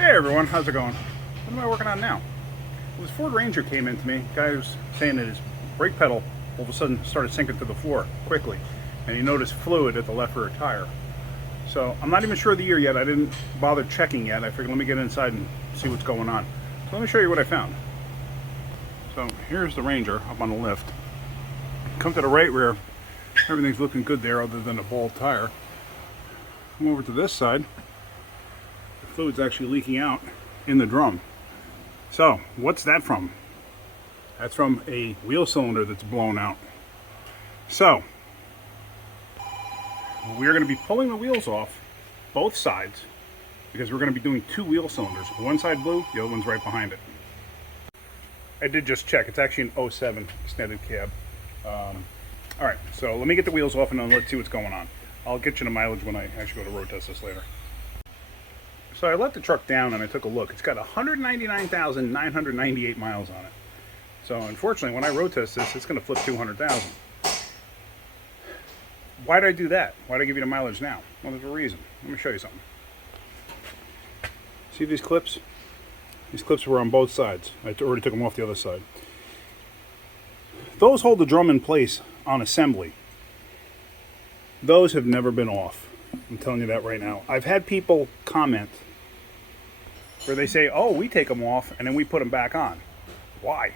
Hey everyone, how's it going? What am I working on now? Well, this Ford Ranger came in to me. The guy was saying that his brake pedal all of a sudden started sinking to the floor quickly, and he noticed fluid at the left rear tire. So I'm not even sure of the year yet. I didn't bother checking yet. I figured let me get inside and see what's going on. So let me show you what I found. So here's the Ranger up on the lift. Come to the right rear, everything's looking good there other than a bald tire. Come over to this side. The fluid's actually leaking out in the drum. So what's that from? That's from a wheel cylinder that's blown out. So we're going to be pulling the wheels off both sides because we're going to be doing two wheel cylinders. One side blue, the other one's right behind it. I did just check. It's actually an 07 extended cab. All right, so let me get the wheels off and then let's see what's going on. I'll get you the mileage when I actually go to road test this later. So I let the truck down and I took a look. It's got 199,998 miles on it. So unfortunately, when I road test this, it's going to flip 200,000. Why did I do that? Why did I give you the mileage now? Well, there's a reason. Let me show you something. See these clips? These clips were on both sides. I already took them off the other side. Those hold the drum in place on assembly. Those have never been off. I'm telling you that right now. I've had people comment where they say, oh, we take them off and then we put them back on. Why?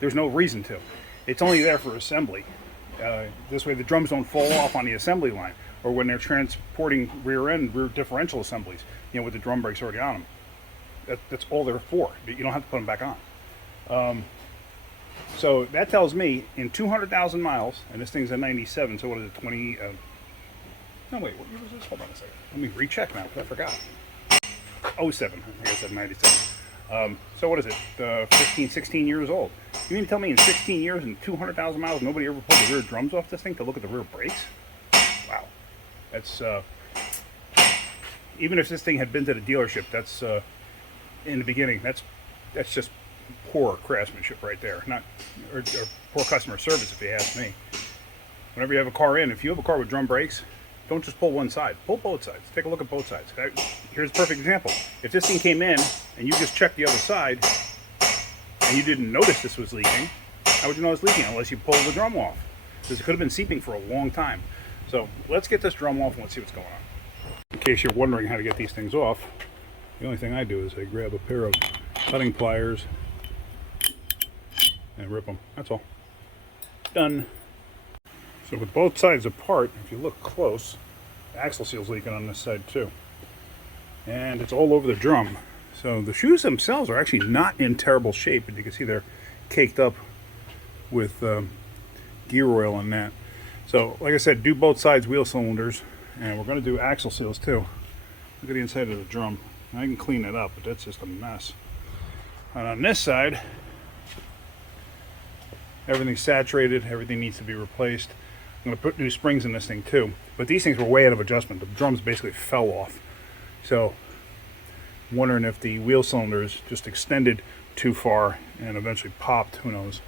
There's no reason to. It's only there for assembly. This way the drums don't fall off on the assembly line or when they're transporting rear differential assemblies, with the drum brakes already on them. That's all they're for. You don't have to put them back on. So that tells me in 200,000 miles, and this thing's a 97, so what is it, 20... no, wait, what year was this? Hold on a second. Let me recheck now, because I forgot. 07, I think I said 97. So what is it, 15, 16 years old? You mean to tell me in 16 years and 200,000 miles, nobody ever pulled the rear drums off this thing to look at the rear brakes? Wow. That's, even if this thing had been to the dealership, that's, in the beginning, that's just poor craftsmanship right there. Or poor customer service, if you ask me. Whenever you have a car if you have a car with drum brakes, don't just pull one side. Pull both sides. Take a look at both sides. Here's a perfect example. If this thing came in and you just checked the other side and you didn't notice this was leaking, how would you know it's leaking unless you pulled the drum off? Because it could have been seeping for a long time. So let's get this drum off and let's see what's going on. In case you're wondering how to get these things off, the only thing I do is I grab a pair of cutting pliers and rip them. That's all. Done. So with both sides apart, if you look close, the axle seal's leaking on this side too. And it's all over the drum. So the shoes themselves are actually not in terrible shape, and you can see they're caked up with gear oil and that. So like I said, do both sides wheel cylinders, and we're going to do axle seals too. Look at the inside of the drum. I can clean it up, but that's just a mess. And on this side, everything's saturated, everything needs to be replaced. I'm going to put new springs in this thing too, but these things were way out of adjustment. The drums basically fell off. So I'm wondering if the wheel cylinders just extended too far and eventually popped, who knows.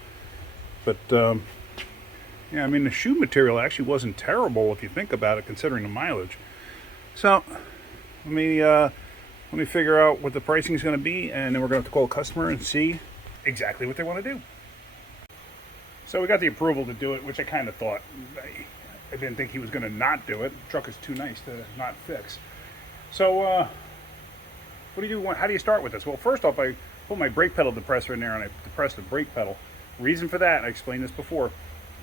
But yeah, I mean the shoe material actually wasn't terrible if you think about it, considering the mileage. So let me figure out what the pricing is going to be, and then we're going to have to call a customer and see exactly what they want to do. So we got the approval to do it, which I kind of thought. I didn't think he was going to not do it. The truck is too nice to not fix. So what do you do? How do you start with this? Well, first off, I put my brake pedal depressor in there and I depressed the brake pedal. Reason for that, I explained this before,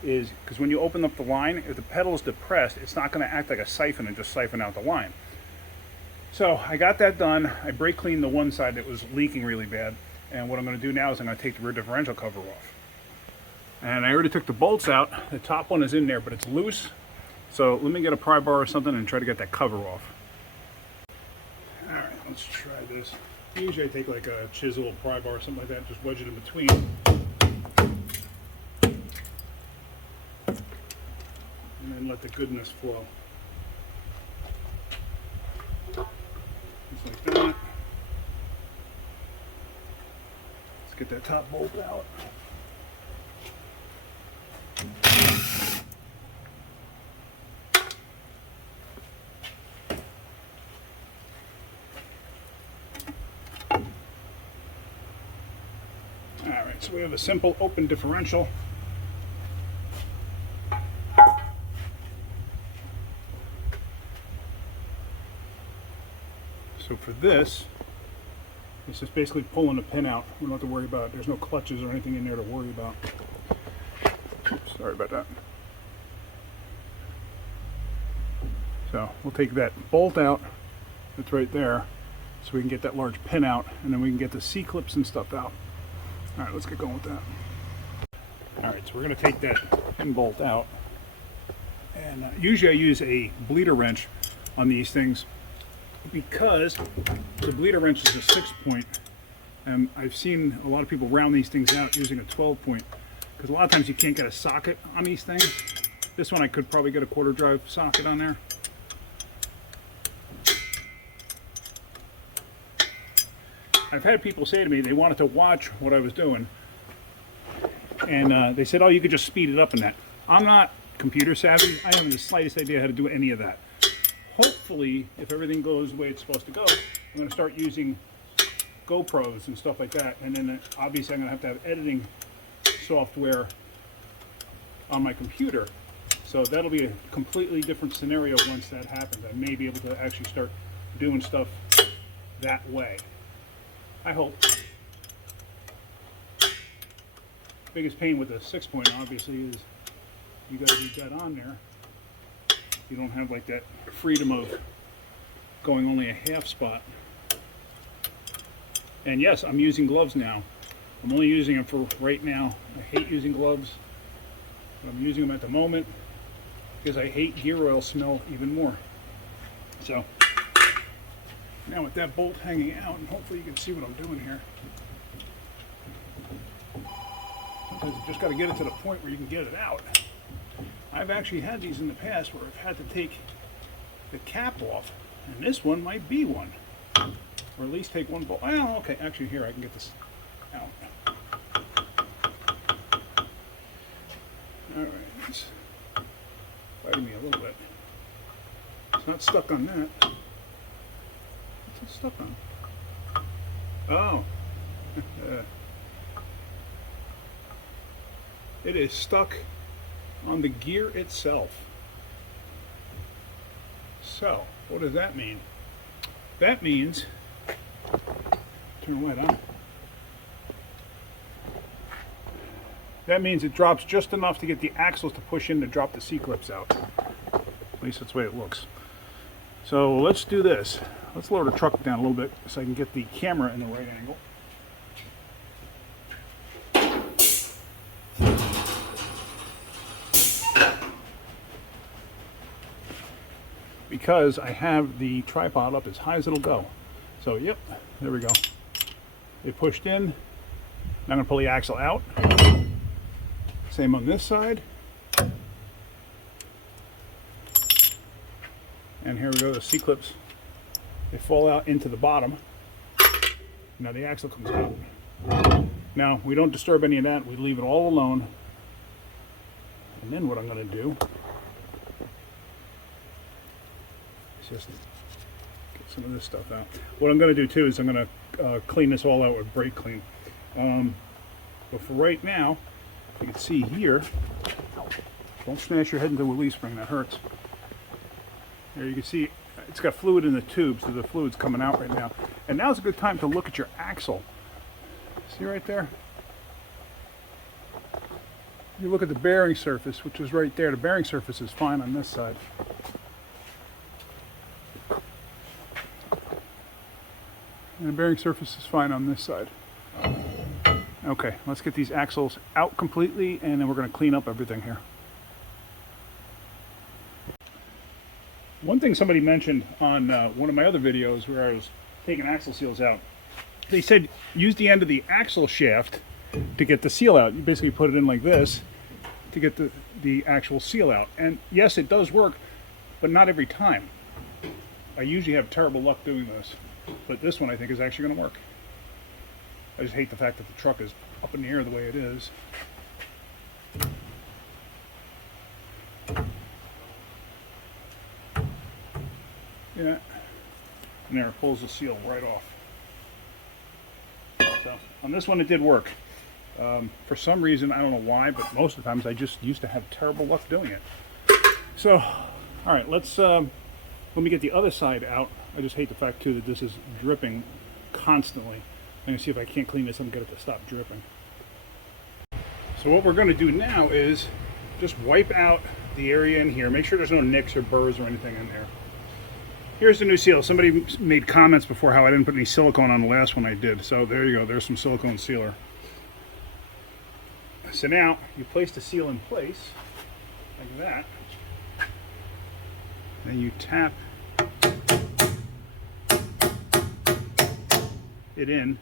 is because when you open up the line, if the pedal is depressed, it's not going to act like a siphon and just siphon out the line. So I got that done. I brake cleaned the one side that was leaking really bad. And what I'm going to do now is I'm going to take the rear differential cover off. And I already took the bolts out. The top one is in there, but it's loose. So let me get a pry bar or something and try to get that cover off. All right, let's try this. Usually I take like a chisel or pry bar or something like that, just wedge it in between. And then let the goodness flow. Just like that. Let's get that top bolt out. So we have a simple open differential. So for this, it's just basically pulling the pin out. We don't have to worry about it. There's no clutches or anything in there to worry about. Oops, sorry about that. So we'll take that bolt out that's right there so we can get that large pin out, and then we can get the C-clips and stuff out. All right, let's get going with that. All right, so we're going to take that pin bolt out. And usually I use a bleeder wrench on these things because the bleeder wrench is a 6-point. And I've seen a lot of people round these things out using a 12-point because a lot of times you can't get a socket on these things. This one I could probably get a 1/4 drive socket on there. I've had people say to me they wanted to watch what I was doing, and they said, oh, you could just speed it up in that. I'm not computer savvy. I haven't the slightest idea how to do any of that. Hopefully, if everything goes the way it's supposed to go, I'm going to start using GoPros and stuff like that, and then obviously I'm going to have editing software on my computer. So that'll be a completely different scenario once that happens. I may be able to actually start doing stuff that way. I hope. Biggest pain with a 6-point obviously is you got to leave that on there. You don't have like that freedom of going only a half spot. And yes, I'm using gloves now. I'm only using them for right now. I hate using gloves, but I'm using them at the moment because I hate gear oil smell even more. So now with that bolt hanging out, and hopefully you can see what I'm doing here. Sometimes you just got to get it to the point where you can get it out. I've actually had these in the past where I've had to take the cap off, and this one might be one. Or at least take one bolt. Oh, okay, actually here I can get this out. Alright, it's biting me a little bit. It's not stuck on that. What's it stuck on? Oh. It is stuck on the gear itself. So, what does that mean? That means, turn the light on. That means it drops just enough to get the axles to push in to drop the C-clips out. At least that's the way it looks. So let's do this. Let's lower the truck down a little bit so I can get the camera in the right angle. Because I have the tripod up as high as it'll go. So yep, there we go. It pushed in. Now I'm going to pull the axle out. Same on this side. And here we go, the C-clips. They fall out into the bottom. Now the axle comes out. Now we don't disturb any of that. We leave it all alone. And then what I'm going to do is just get some of this stuff out. What I'm going to do too is I'm going to clean this all out with brake clean. But for right now, you can see here, don't smash your head into the release spring, that hurts. There you can see it's got fluid in the tube, so the fluid's coming out right now. And now's a good time to look at your axle. See right there? You look at the bearing surface, which is right there. The bearing surface is fine on this side. And the bearing surface is fine on this side. Okay, let's get these axles out completely, and then we're going to clean up everything here. One thing somebody mentioned on one of my other videos where I was taking axle seals out, they said use the end of the axle shaft to get the seal out. You basically put it in like this to get the actual seal out. And yes, it does work, but not every time. I usually have terrible luck doing this, but this one I think is actually going to work. I just hate the fact that the truck is up in the air the way it is. Yeah, and there it pulls the seal right off. So on this one it did work. For some reason, I don't know why, but most of the times I just used to have terrible luck doing it. So, all right, let me get the other side out. I just hate the fact too that this is dripping constantly. I'm gonna see if I can't clean this up and get it to stop dripping. So what we're gonna do now is just wipe out the area in here. Make sure there's no nicks or burrs or anything in there. Here's the new seal. Somebody made comments before how I didn't put any silicone on the last one I did. So there you go, there's some silicone sealer. So now you place the seal in place like that. Then you tap it in,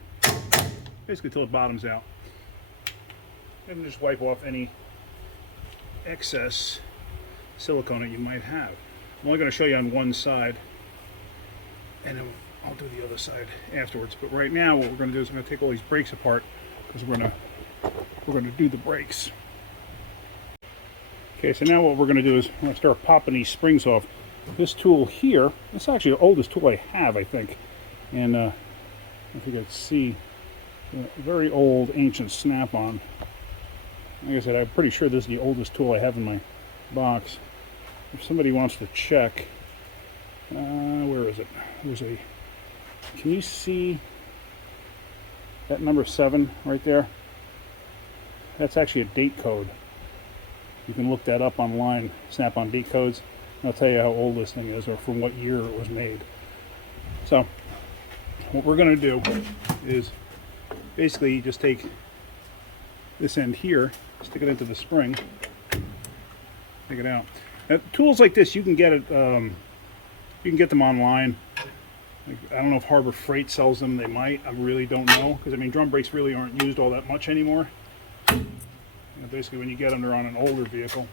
basically till it bottoms out. And just wipe off any excess silicone that you might have. I'm only going to show you on one side, and then I'll do the other side afterwards. But right now what we're going to do is I'm going to take all these brakes apart because we're going to do the brakes. Okay, so now what we're going to do is we're going to start popping these springs off. This tool here, this is actually the oldest tool I have, I think. And I think I can see a very old, ancient snap-on. Like I said, I'm pretty sure this is the oldest tool I have in my box. If somebody wants to check, where is it? Can you see that number 7 right there? That's actually a date code. You can look that up online, Snap-on date codes. I'll tell you how old this thing is or from what year it was made. So what we're going to do is basically just take this end here, stick it into the spring, take it out. Now, tools like this, you can get it. You can get them online. Like, I don't know if Harbor Freight sells them. They might. I really don't know because I mean, drum brakes really aren't used all that much anymore. You know, basically, when you get them, they're on an older vehicle.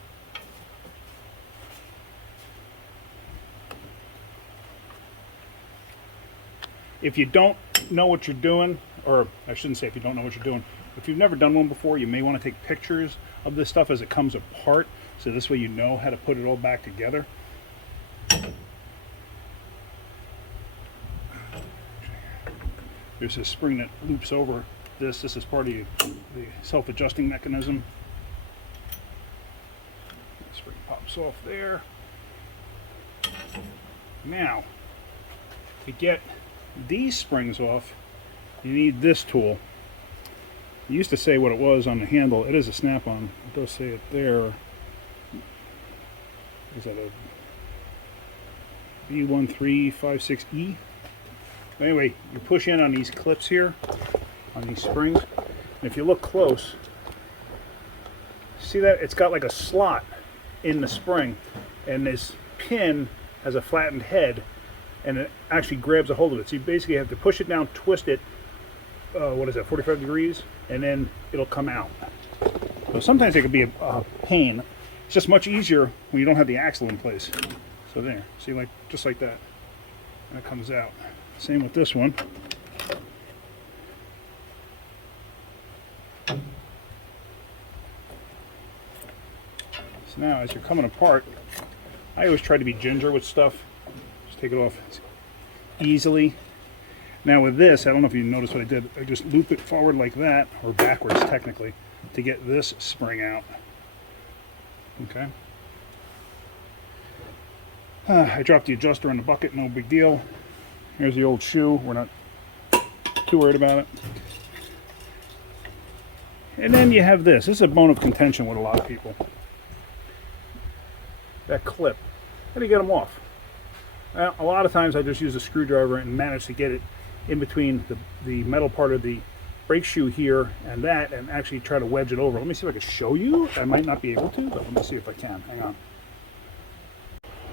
If you don't know what you're doing, or I shouldn't say if you don't know what you're doing, if you've never done one before, you may want to take pictures of this stuff as it comes apart, so this way you know how to put it all back together. There's this spring that loops over this. This is part of the self-adjusting mechanism. The spring pops off there. Now, to get these springs off, you need this tool. It used to say what it was on the handle. It is a snap-on. It does say it there. Is that a B1356E? Anyway, you push in on these clips here, on these springs, and if you look close, see that? It's got like a slot in the spring, and this pin has a flattened head, and it actually grabs a hold of it. So you basically have to push it down, twist it, what is that, 45 degrees, and then it'll come out. So sometimes it can be a pain. It's just much easier when you don't have the axle in place. So there, see, like just like that, and it comes out. Same with this one. So now as you're coming apart, I always try to be ginger with stuff. Just take it off easily. Now with this, I don't know if you noticed what I did. I just loop it forward like that, or backwards technically, to get this spring out. Okay. I dropped the adjuster in the bucket, no big deal. Here's the old shoe. We're not too worried about it. And then you have this. This is a bone of contention with a lot of people. That clip. How do you get them off? Well, a lot of times I just use a screwdriver and manage to get it in between the metal part of the brake shoe here and that, and actually try to wedge it over. Let me see if I can show you. I might not be able to, but let me see if I can. Hang on.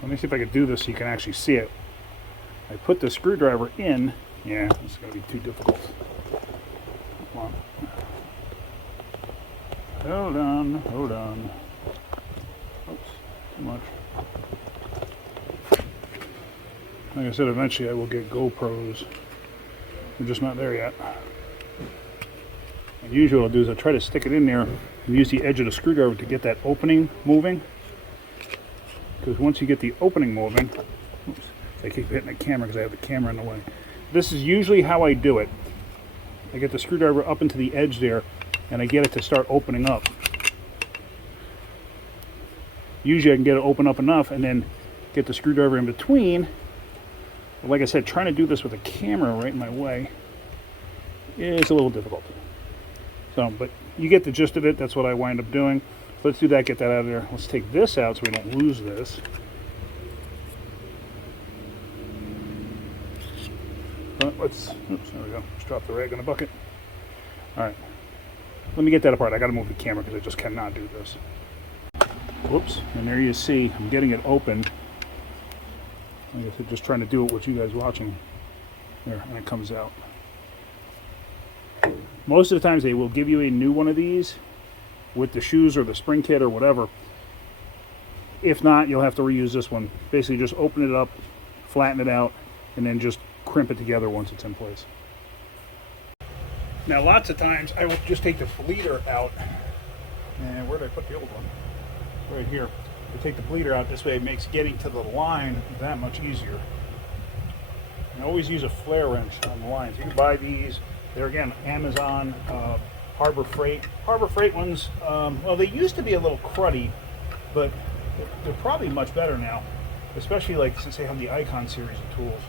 Let me see if I can do this so you can actually see it. I put the screwdriver in. Yeah, this is going to be too difficult. Come on. Hold on, hold on. Oops, too much. Like I said, eventually I will get GoPros. I'm just not there yet. And usually what I'll do is I'll try to stick it in there and use the edge of the screwdriver to get that opening moving. Because once you get the opening moving, oops, I keep hitting the camera because I have the camera in the way. This is usually how I do it. I get the screwdriver up into the edge there, and I get it to start opening up. Usually I can get it open up enough and then get the screwdriver in between. But like I said, trying to do this with a camera right in my way is a little difficult. So, but you get the gist of it. That's what I wind up doing. So let's do that, get that out of there. Let's take this out so we don't lose this. Oops, there we go. Just drop the rag in the bucket. All right, let me get that apart. I got to move the camera because I just cannot do this. Whoops, and there you see, I'm getting it open. Like I said, just trying to do it with you guys watching. There, and it comes out. Most of the times they will give you a new one of these with the shoes or the spring kit or whatever. If not, you'll have to reuse this one. Basically just open it up, flatten it out, and then just crimp it together once it's in place. Now lots of times I will just take the bleeder out. And where did I put the old one? It's right here. I take the bleeder out. This way it makes getting to the line that much easier. And always use a flare wrench on the lines. You can buy these. They're again Amazon, Harbor Freight. Harbor Freight ones, well, they used to be a little cruddy, but they're probably much better now, especially like since they have the Icon series of tools.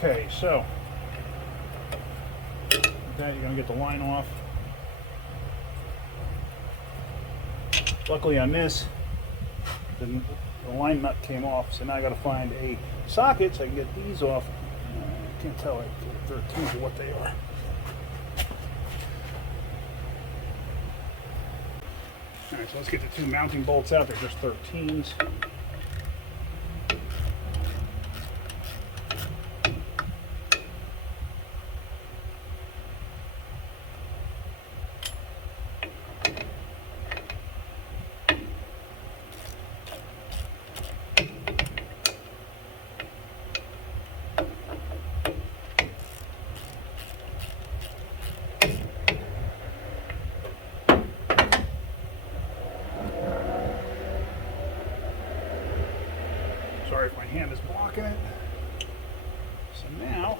Okay, so with that, you're going to get the line off. Luckily on this, the line nut came off, so now I got to find a socket so I can get these off. I can't tell if they're 13s or what they are. Alright, so let's get the two mounting bolts out. They're just 13s. Sorry if my hand is blocking it. So now,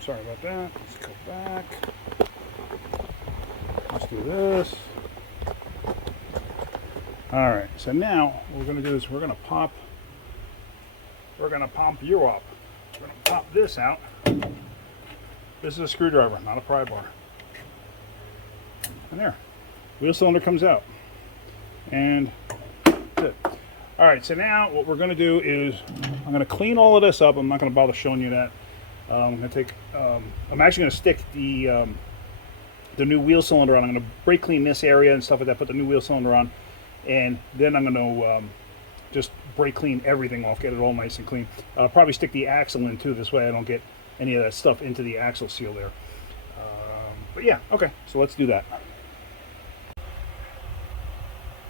sorry about that. Let's go back. Let's do this. All right. So now what we're going to do is we're going to pump you up. We're going to pop this out. This is a screwdriver, not a pry bar. And there, wheel cylinder comes out. And that's it. All right, so now what we're going to do is I'm going to clean all of this up. I'm not going to bother showing you that. I'm going to take. I'm actually going to stick the new wheel cylinder on. I'm going to brake clean this area and stuff like that. Put the new wheel cylinder on, and then I'm going to just brake clean everything off, get it all nice and clean. I'll probably stick the axle in too. This way I don't get any of that stuff into the axle seal there. But yeah, okay. So let's do that.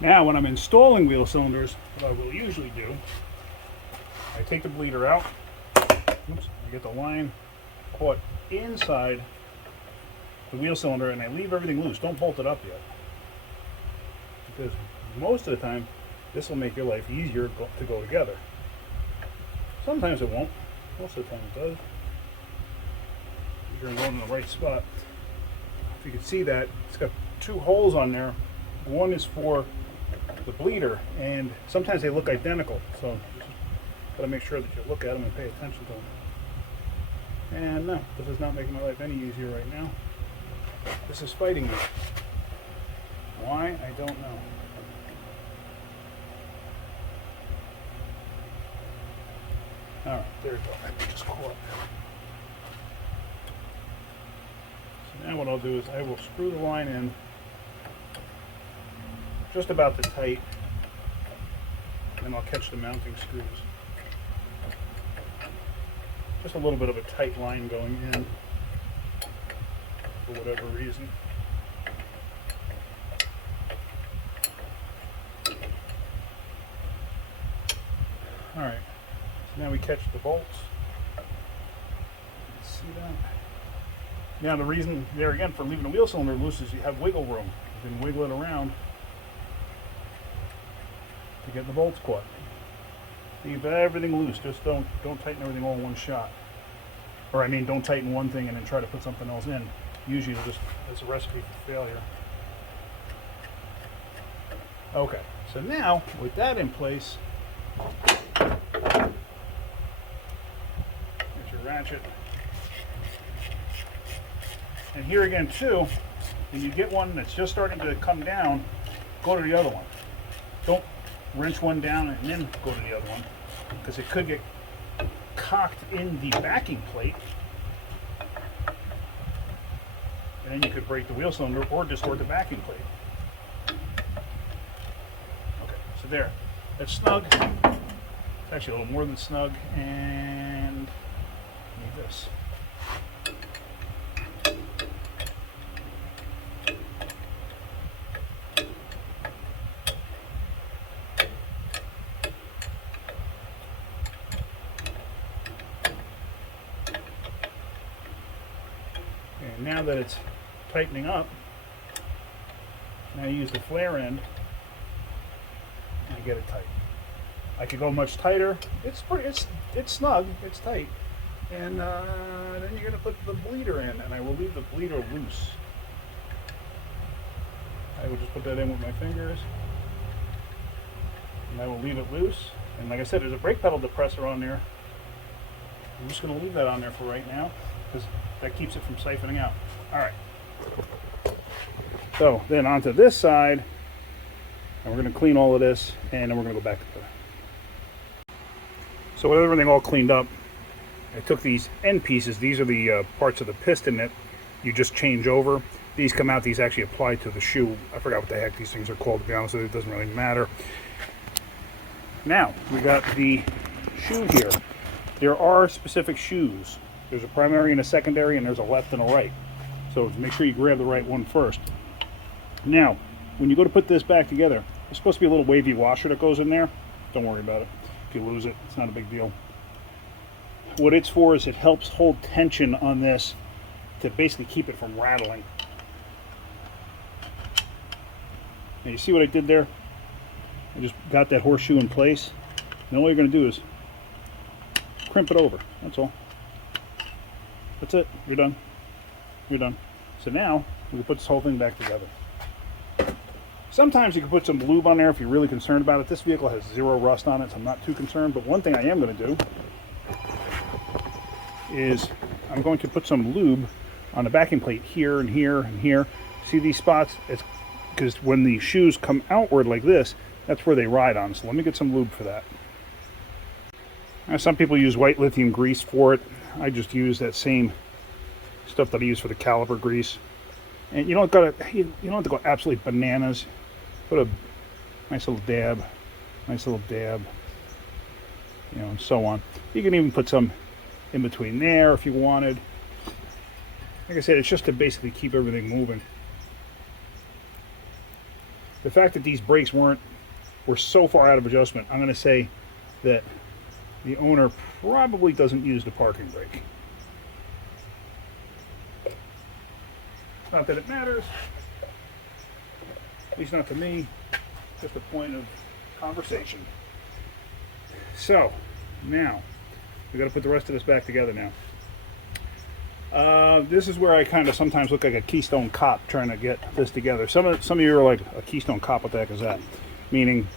Now, when I'm installing wheel cylinders, what I will usually do, I take the bleeder out. Oops, I get the line caught inside the wheel cylinder, and I leave everything loose. Don't bolt it up yet, because most of the time, this will make your life easier to go together. Sometimes it won't. Most of the time it does. If you're going in the right spot. If you can see that, it's got two holes on there. One is for the bleeder, and sometimes they look identical, so got to make sure that you look at them and pay attention to them. And no, this is not making my life any easier right now. This is fighting me. Why? I don't know. Alright, there we go. I just caught. So now what I'll do is I will screw the line in just about the tight, and I'll catch the mounting screws. Just a little bit of a tight line going in for whatever reason. Alright, so now we catch the bolts. See that? Now the reason there again for leaving the wheel cylinder loose is you have wiggle room. You can wiggle it around to get the bolts caught. Leave everything loose. Just don't tighten everything all in one shot. Or I mean, don't tighten one thing and then try to put something else in. Usually it's a recipe for failure. Okay, so now with that in place, there's your ratchet. And here again too, when you get one that's just starting to come down, go to the other one. Don't wrench one down and then go to the other one, because it could get cocked in the backing plate, and then you could break the wheel cylinder or distort the backing plate. Okay, so there. That's snug. It's actually a little more than snug, and need this. And now that it's tightening up, now I use the flare end and get it tight. I could go much tighter. It's snug, it's tight. And then you're gonna put the bleeder in, and I will leave the bleeder loose. I will just put that in with my fingers, and I will leave it loose. And like I said, there's a brake pedal depressor on there. I'm just gonna leave that on there for right now, because that keeps it from siphoning out. All right. So then onto this side, and we're going to clean all of this, and then we're going to go back to the. So with everything all cleaned up, I took these end pieces. These are the parts of the piston that you just change over. These come out. These actually apply to the shoe. I forgot what the heck these things are called, to be honest with you. It doesn't really matter. Now we got the shoe here. There are specific shoes. There's a primary and a secondary, and there's a left and a right. So make sure you grab the right one first. Now, when you go to put this back together, there's supposed to be a little wavy washer that goes in there. Don't worry about it. If you lose it, it's not a big deal. What it's for is it helps hold tension on this to basically keep it from rattling. Now you see what I did there? I just got that horseshoe in place. And all you're going to do is crimp it over. That's all. That's it. You're done. You're done. So now we can put this whole thing back together. Sometimes you can put some lube on there if you're really concerned about it. This vehicle has zero rust on it, so I'm not too concerned. But one thing I am going to do is I'm going to put some lube on the backing plate here and here and here. See these spots? It's because when the shoes come outward like this, that's where they ride on. So let me get some lube for that. Now, some people use white lithium grease for it. I just use that same stuff that I use for the caliper grease. And you don't have to go absolutely bananas. Put a nice little dab, you know, and so on. You can even put some in between there if you wanted. Like I said, it's just to basically keep everything moving. The fact that these brakes were so far out of adjustment, I'm going to say that the owner probably doesn't use the parking brake. Not that it matters, at least not to me, just a point of conversation. So, now, we got to put the rest of this back together now. This is where I kind of sometimes look like a Keystone Cop trying to get this together. Some of you are like, a Keystone Cop, what the heck is that? Meaning,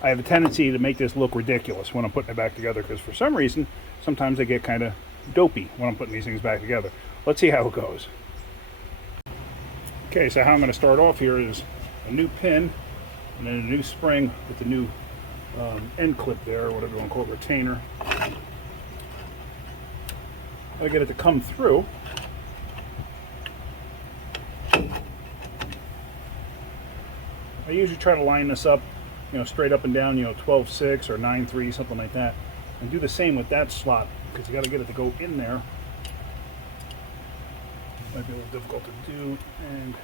I have a tendency to make this look ridiculous when I'm putting it back together, because for some reason, sometimes I get kind of dopey when I'm putting these things back together. Let's see how it goes. Okay, so how I'm going to start off here is a new pin, and then a new spring with the new end clip there, or whatever you want to call it, retainer. I get it to come through. I usually try to line this up, you know, straight up and down, you know, 12/6 or 9/3, something like that. And do the same with that slot, because you got to get it to go in there. Might be a little difficult to do, and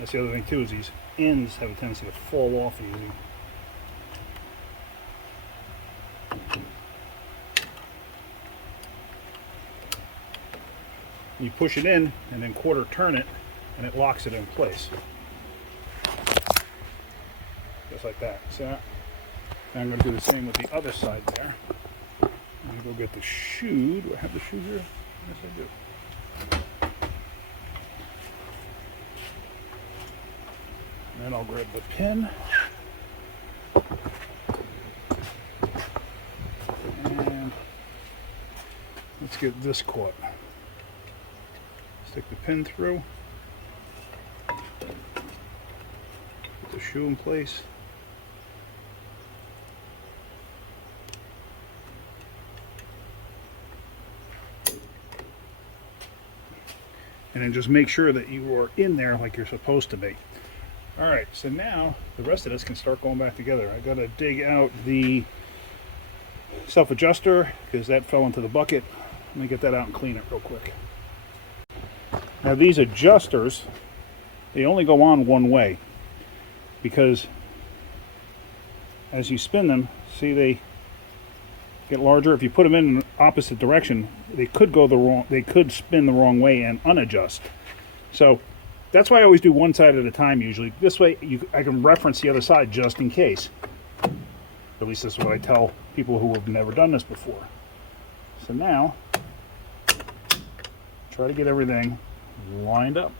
that's the other thing too, is these ends have a tendency to fall off easy. You push it in and then quarter turn it, and it locks it in place. Just like that. See that? And I'm going to do the same with the other side there. I'm going to go get the shoe. Do I have the shoe here? Yes, I do. And then I'll grab the pin. And let's get this caught. Stick the pin through. Put the shoe in place. And then just make sure that you are in there like you're supposed to be. Alright, so now the rest of this can start going back together. I gotta dig out the self-adjuster because that fell into the bucket. Let me get that out and clean it real quick. Now these adjusters, they only go on one way because as you spin them, see they get larger. If you put them in an opposite direction, they could spin the wrong way and unadjust. So that's why I always do one side at a time usually. This way I can reference the other side just in case. At least this is what I tell people who have never done this before. So now, try to get everything lined up.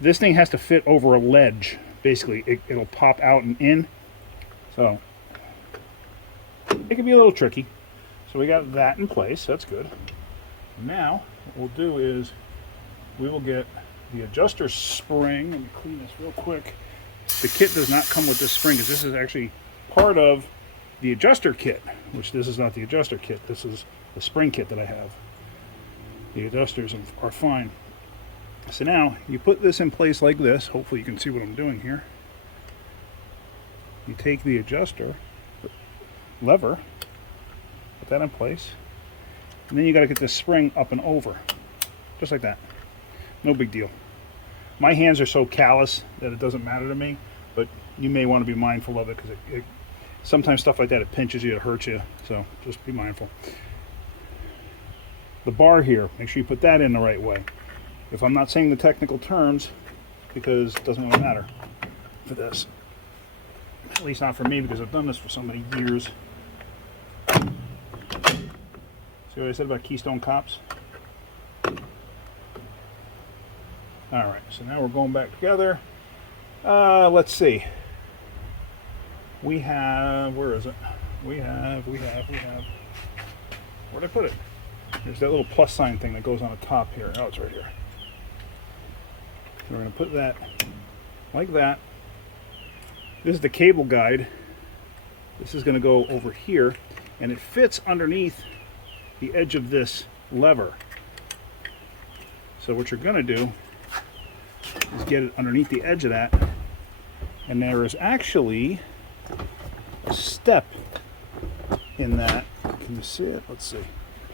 This thing has to fit over a ledge. Basically, it'll pop out and in. So it can be a little tricky. So we got that in place. That's good. Now, what we'll do is we will get the adjuster spring. Let me clean this real quick. The kit does not come with this spring because this is actually part of the adjuster kit, which this is not the adjuster kit. This is the spring kit that I have. The adjusters are fine. So now you put this in place like this. Hopefully you can see what I'm doing here. You take the adjuster lever, put that in place, and then you got to get this spring up and over, just like that. No big deal. My hands are so callous that it doesn't matter to me, but you may want to be mindful of it because sometimes stuff like that, it pinches you, it hurts you, so just be mindful. The bar here, make sure you put that in the right way. If I'm not saying the technical terms, because it doesn't really matter for this. At least not for me, because I've done this for so many years. See what I said about Keystone Cops? Alright, so now we're going back together. Let's see. We have, where is it? We have. Where'd I put it? There's that little plus sign thing that goes on the top here. Oh, it's right here. So we're going to put that like that. This is the cable guide. This is going to go over here, and it fits underneath the edge of this lever. So what you're going to do is get it underneath the edge of that, and there is actually a step in that. Can you see it? Let's see.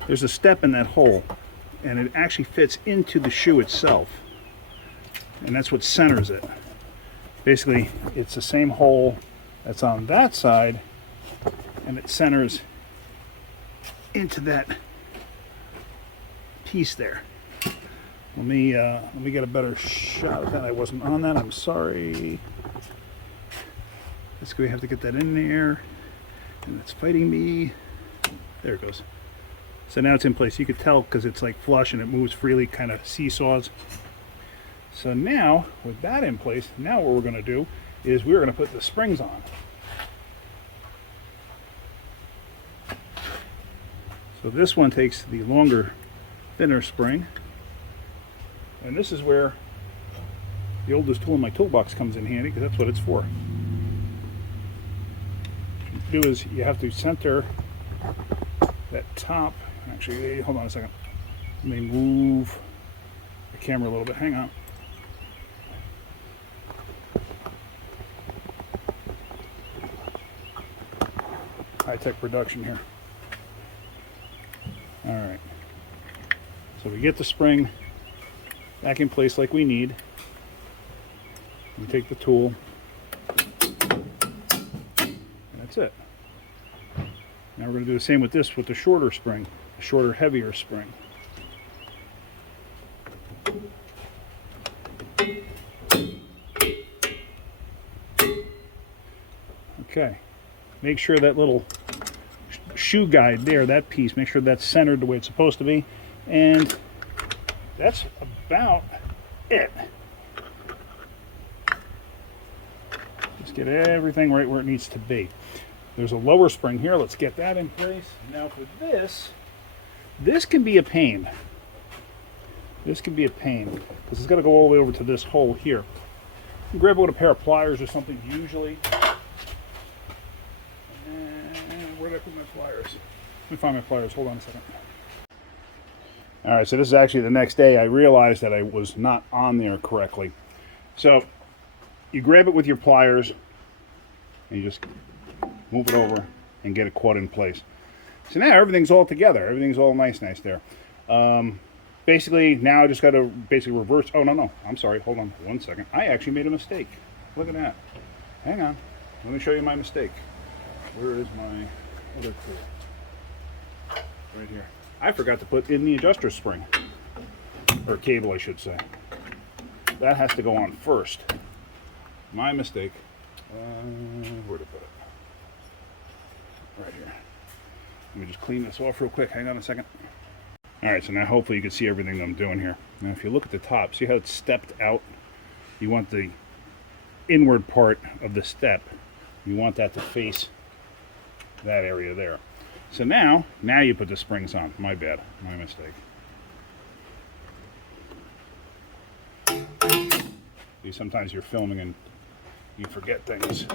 There's a step in that hole, and it actually fits into the shoe itself, and that's what centers it. Basically, it's the same hole that's on that side, and it centers into that piece there. Let me get a better shot of that. I wasn't on that. I'm sorry. Let's go. We have to get that in there, and it's fighting me. There it goes. So now it's in place. You could tell because it's like flush and it moves freely, kind of seesaws. So now, with that in place, now what we're going to do is we're going to put the springs on. So this one takes the longer, thinner spring. And this is where the oldest tool in my toolbox comes in handy, because that's what it's for. What you do is you have to center that top. Actually, hold on a second. Let me move the camera a little bit. Hang on. High-tech production here. All right. So we get the spring back in place like we need. We take the tool, and that's it. Now we're going to do the same with this with the shorter spring, the shorter, heavier spring. Okay, make sure that little shoe guide there, that piece, make sure that's centered the way it's supposed to be. And that's about it. Just get everything right where it needs to be. There's a lower spring here. Let's get that in place. Now for this can be a pain. This can be a pain because it's got to go all the way over to this hole here. You grab it with a pair of pliers or something usually. Where did I put my pliers? Let me find my pliers. Hold on a second. All right, so this is actually the next day. I realized that I was not on there correctly. So you grab it with your pliers and you just move it over and get it caught in place. So now everything's all together. Everything's all nice there. Basically, now I just got to basically reverse. Oh, no. I'm sorry. Hold on 1 second. I actually made a mistake. Look at that. Hang on. Let me show you my mistake. Where is my other tool? Right here. I forgot to put in the adjuster spring. Or cable, I should say. That has to go on first. My mistake. Where to put it? Right here. Let me just clean this off real quick. Hang on a second. Alright, so now hopefully you can see everything that I'm doing here. Now if you look at the top, see how it's stepped out? You want the inward part of the step. You want that to face that area there. So now you put the springs on. My bad. My mistake. See, sometimes you're filming and you forget things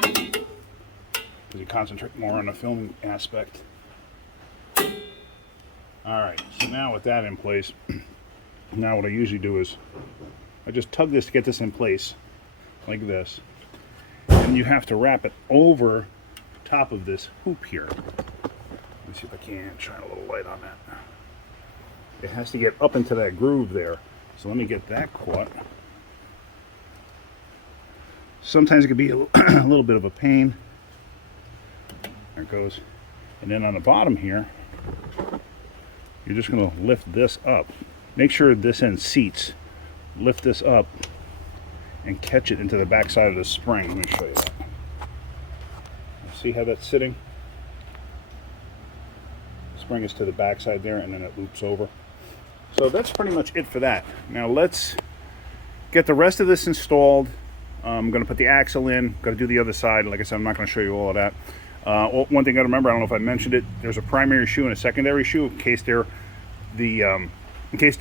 because you concentrate more on the filming aspect. Alright, so now with that in place, now what I usually do is I just tug this to get this in place like this, and you have to wrap it over top of this hoop here. Let me see if I can shine a little light on that. It has to get up into that groove there, so let me get that caught. Sometimes it can be a little bit of a pain. There it goes. And then on the bottom here, you're just going to lift this up. Make sure this end seats. Lift this up and catch it into the back side of the spring. Let me show you that. See how that's sitting? The spring is to the back side there, and then it loops over. So that's pretty much it for that. Now let's get the rest of this installed. I'm going to put the axle in. Got to do the other side. Like I said, I'm not going to show you all of that. One thing I remember, I don't know if I mentioned it, there's a primary shoe and a secondary shoe in case the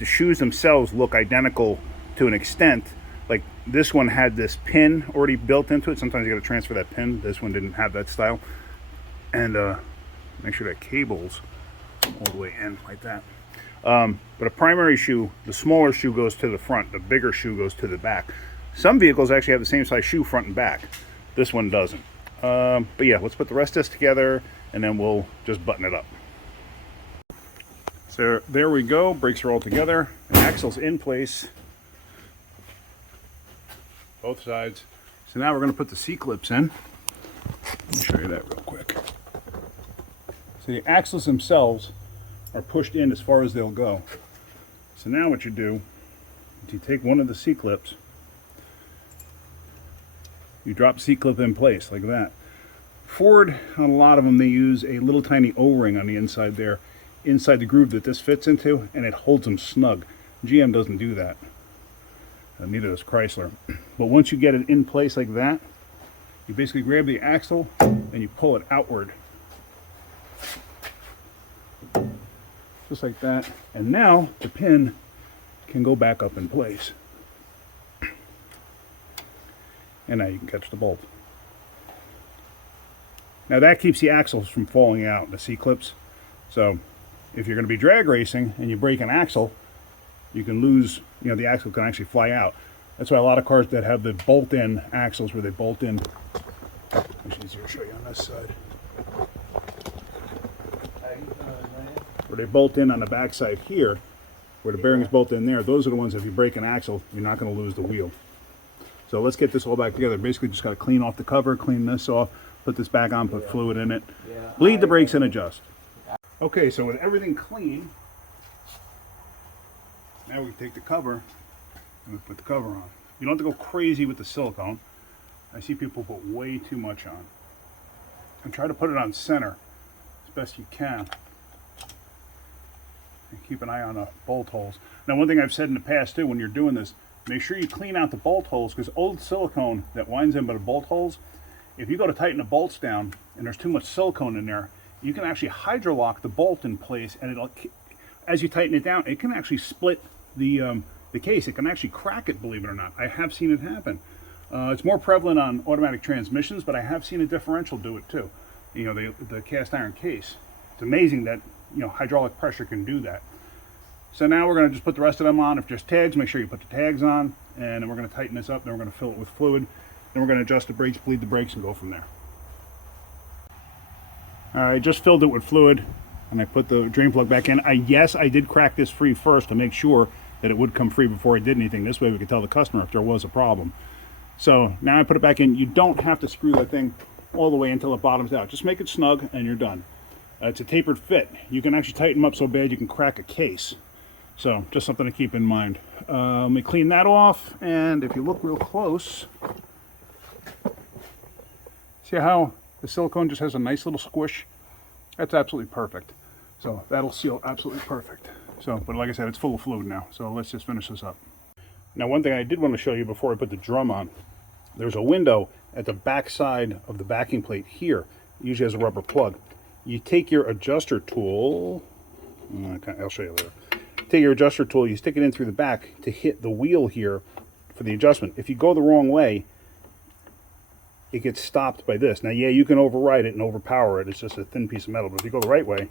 shoes themselves look identical to an extent. Like this one had this pin already built into it. Sometimes you got to transfer that pin. This one didn't have that style. And make sure that cable's all the way in like that. But a primary shoe, the smaller shoe goes to the front, the bigger shoe goes to the back. Some vehicles actually have the same size shoe front and back. This one doesn't. But yeah, let's put the rest of this together and then we'll just button it up. So there we go, brakes are all together, the axle's in place, both sides. So now we're going to put the C-clips in. Let me show you that real quick. So the axles themselves are pushed in as far as they'll go. So now what you do is you take one of the C-clips, you drop C-clip in place like that. Ford, on a lot of them, they use a little tiny O-ring on the inside there, inside the groove that this fits into, and it holds them snug. GM doesn't do that. Neither does Chrysler. But once you get it in place like that, you basically grab the axle and you pull it outward. Just like that. And now the pin can go back up in place. And now you can catch the bolt. Now that keeps the axles from falling out, the C-clips. So if you're going to be drag racing and you break an axle, you can lose, the axle can actually fly out. That's why a lot of cars that have the bolt-in axles where they bolt in, it's easier to show you on this side, where they bolt in on the back side here, where the bearing is bolted in there, those are the ones that if you break an axle, you're not going to lose the wheel. So let's get this all back together. Basically just got to clean off the cover, clean this off, put this back on, put fluid in it, bleed the brakes and adjust. Okay, so with everything clean, Now we take the cover and we put the cover on. You don't have to go crazy with the silicone. I see people put way too much on. And try to put it on center as best you can. And keep an eye on the bolt holes. Now, one thing I've said in the past too, when you're doing this, make sure you clean out the bolt holes, because old silicone that winds in by the bolt holes, if you go to tighten the bolts down and there's too much silicone in there, you can actually hydrolock the bolt in place, and it'll, as you tighten it down, it can actually split the case. It can actually crack it, believe it or not. I have seen it happen. It's more prevalent on automatic transmissions, but I have seen a differential do it too. You know, the cast iron case. It's amazing that, you know, hydraulic pressure can do that. So now we're going to just put the rest of them on. If there's tags, make sure you put the tags on, and then we're going to tighten this up. Then we're going to fill it with fluid. Then we're going to adjust the brakes, bleed the brakes, and go from there. All right, just filled it with fluid, and I put the drain plug back in. Yes, I did crack this free first to make sure that it would come free before I did anything. This way we could tell the customer if there was a problem. So now I put it back in. You don't have to screw that thing all the way until it bottoms out. Just make it snug and you're done. It's a tapered fit. You can actually tighten them up so bad you can crack a case. So just something to keep in mind. Let me clean that off, and if you look real close, see how the silicone just has a nice little squish? That's absolutely perfect. So that'll seal absolutely perfect. So, but like I said, it's full of fluid now. So let's just finish this up. Now, one thing I did want to show you before I put the drum on, there's a window at the back side of the backing plate here. It usually has a rubber plug. You take your adjuster tool, I'll show you later. Take your adjuster tool, you stick it in through the back to hit the wheel here for the adjustment. If you go the wrong way, it gets stopped by this. Now, yeah, you can override it and overpower it. It's just a thin piece of metal. But if you go the right way,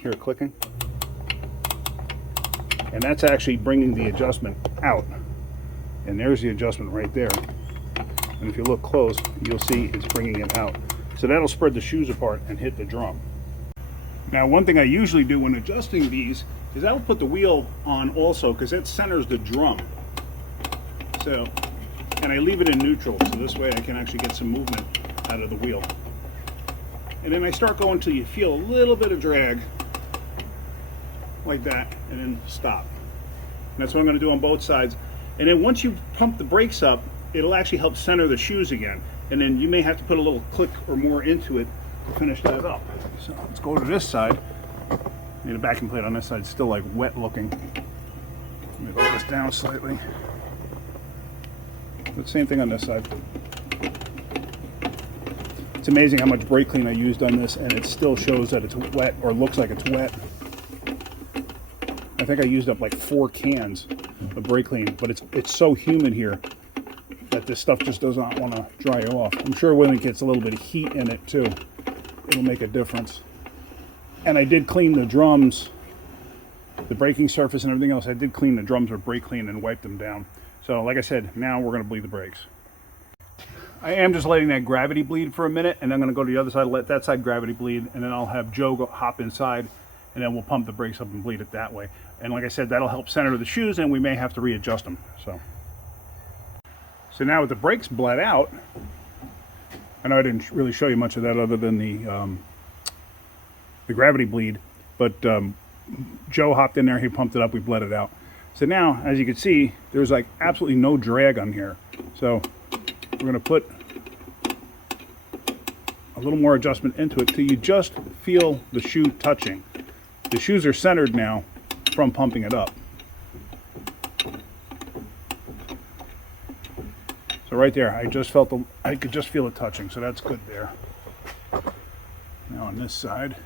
hear it clicking? And that's actually bringing the adjustment out. And there's the adjustment right there. And if you look close, you'll see it's bringing it out. So that'll spread the shoes apart and hit the drum. Now, one thing I usually do when adjusting these is I'll put the wheel on also, because that centers the drum. So, and I leave it in neutral, so this way I can actually get some movement out of the wheel. And then I start going till you feel a little bit of drag, like that, and then stop. And that's what I'm going to do on both sides. And then once you pump the brakes up, it'll actually help center the shoes again. And then you may have to put a little click or more into it to finish that up. So let's go to this side. The backing plate on this side is still like wet looking. Let me lower this down slightly. But same thing on this side. It's amazing how much brake clean I used on this, and it still shows that it's wet, or looks like it's wet. I think I used up like 4 cans of brake clean, but it's so humid here that this stuff just does not want to dry off. I'm sure when it gets a little bit of heat in it too, it'll make a difference. And I did clean the drums, the braking surface and everything else. I did clean the drums with brake clean and wipe them down. So like I said, now we're going to bleed the brakes. I am just letting that gravity bleed for a minute, and I'm going to go to the other side, let that side gravity bleed, and then I'll have Joe hop inside, and then we'll pump the brakes up and bleed it that way. And like I said, that'll help center the shoes, and we may have to readjust them. So now with the brakes bled out, I know I didn't really show you much of that other than the gravity bleed, but Joe hopped in there, he pumped it up, we bled it out. So now, as you can see, there's like absolutely no drag on here. So we're going to put a little more adjustment into it till you just feel the shoe touching. The shoes are centered now from pumping it up. So right there, I could just feel it touching, so that's good there. Now on this side,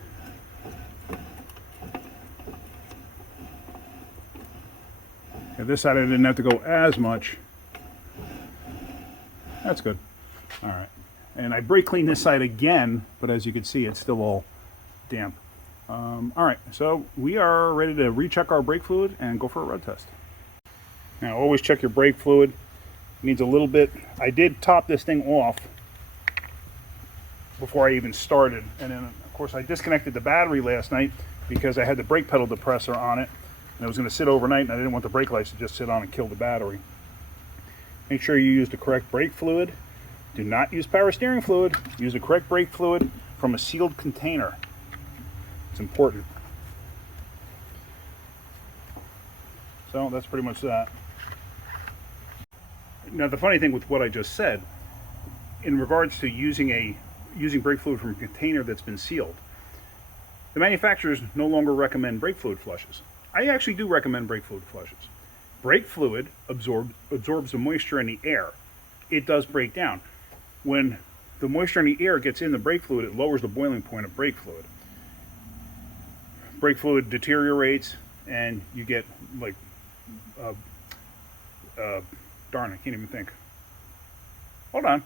this side I didn't have to go as much. That's good. All right. And I brake cleaned this side again, but as you can see, it's still all damp. All right, so we are ready to recheck our brake fluid and go for a road test. Now, always check your brake fluid. It needs a little bit. I did top this thing off before I even started. And then, of course, I disconnected the battery last night because I had the brake pedal depressor on it. And it was going to sit overnight, and I didn't want the brake lights to just sit on and kill the battery. Make sure you use the correct brake fluid. Do not use power steering fluid. Use the correct brake fluid from a sealed container. It's important. So that's pretty much that. Now the funny thing with what I just said, in regards to using brake fluid from a container that's been sealed, the manufacturers no longer recommend brake fluid flushes. I actually do recommend brake fluid flushes. Brake fluid absorbs the moisture in the air. It does break down. When the moisture in the air gets in the brake fluid, it lowers the boiling point of brake fluid. Brake fluid deteriorates, and you get like, darn, I can't even think. Hold on.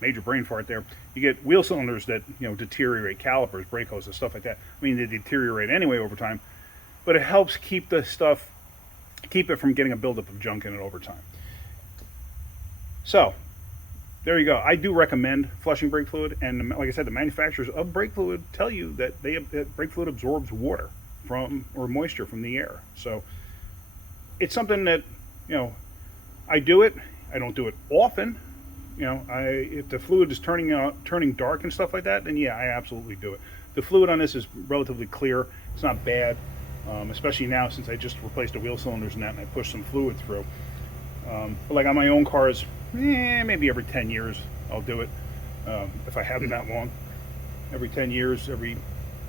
Major brain fart there. You get wheel cylinders that, deteriorate, calipers, brake hoses, stuff like that. I mean, they deteriorate anyway over time, but it helps keep it from getting a buildup of junk in it over time. So, there you go. I do recommend flushing brake fluid, and like I said, the manufacturers of brake fluid tell you that brake fluid absorbs water or moisture from the air. So, it's something that, I do it. I don't do it often. If the fluid is turning dark and stuff like that, then yeah, I absolutely do it. The fluid on this is relatively clear. It's not bad, especially now since I just replaced the wheel cylinders and that, and I pushed some fluid through. But like on my own cars, maybe every 10 years I'll do it, if I have them that long. Every 10 years, every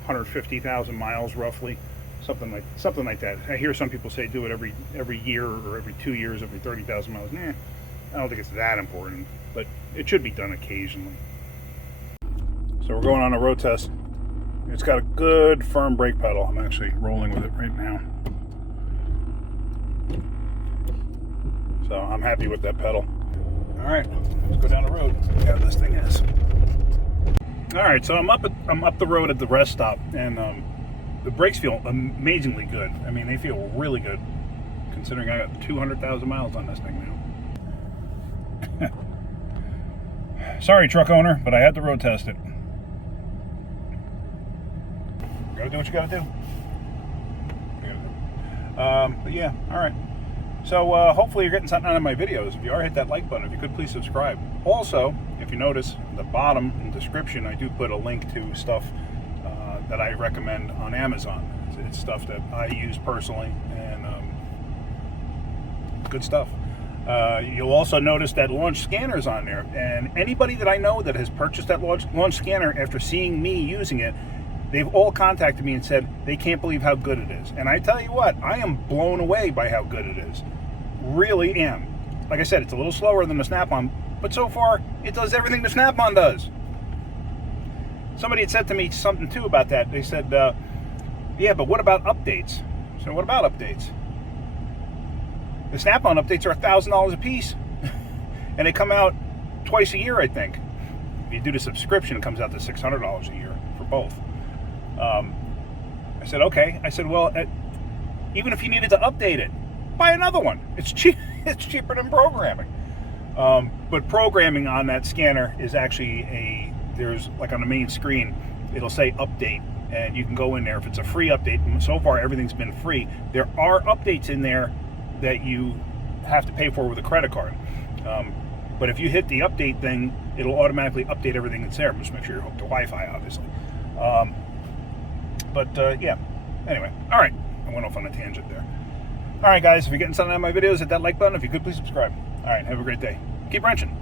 150,000 miles roughly, something like that. I hear some people say do it every year or every 2 years, every 30,000 miles. I don't think it's that important, but it should be done occasionally. So we're going on a road test. It's got a good firm brake pedal. I'm actually rolling with it right now. So I'm happy with that pedal. All right, let's go down the road. See how this thing is. All right, so I'm up the road at the rest stop, and the brakes feel amazingly good. I mean, they feel really good, considering I got 200,000 miles on this thing now. Sorry, truck owner, but I had to road test it. You gotta do what you gotta do. But yeah, all right. So hopefully you're getting something out of my videos. If you are, hit that like button. If you could, please subscribe. Also, if you notice, at the bottom in the description, I do put a link to stuff that I recommend on Amazon. It's stuff that I use personally, and good stuff. You'll also notice that launch scanner's on there, and anybody that I know that has purchased that launch scanner after seeing me using it, they've all contacted me and said they can't believe how good it is. And I tell you what, I am blown away by how good it is. Really am. Like I said, it's a little slower than the Snap-on, but so far it does everything the Snap-on does. Somebody had said to me something too about that. They said, yeah, but what about updates? So what about updates? The Snap-on updates are $1,000 a piece, and they come out twice a year, I think. If you do the subscription, it comes out to $600 a year for both. I said, okay. I said, well, even if you needed to update it, buy another one. It's cheap. It's cheaper than programming. But programming on that scanner is actually there's like on the main screen, it'll say update, and you can go in there if it's a free update. And so far, everything's been free. There are updates in there that you have to pay for with a credit card. But if you hit the update thing, it'll automatically update everything that's there. Just make sure you're hooked to Wi-Fi, obviously. Yeah, anyway, all right. I went off on a tangent there. All right, guys, if you're getting something out of my videos, hit that like button. If you could, please subscribe. All right, have a great day. Keep wrenching.